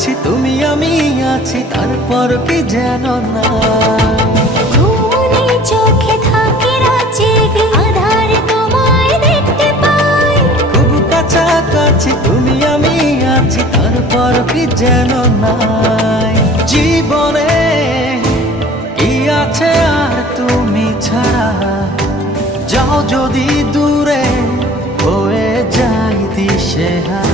কাছাকাছি তুমি আমি আছি, তারপর কি যেন না ঘুমনে চোখে থাকে রাত জেগে, আধারে তোমায় দেখতে পাই। খুব কাছাকাছি তুমি আমি আছি, তারপর কি যেন নাই। জীবনে কি আছে আর তুমি ছাড়া, যাও যদি দূরে হয়ে যাই দিশেহারা।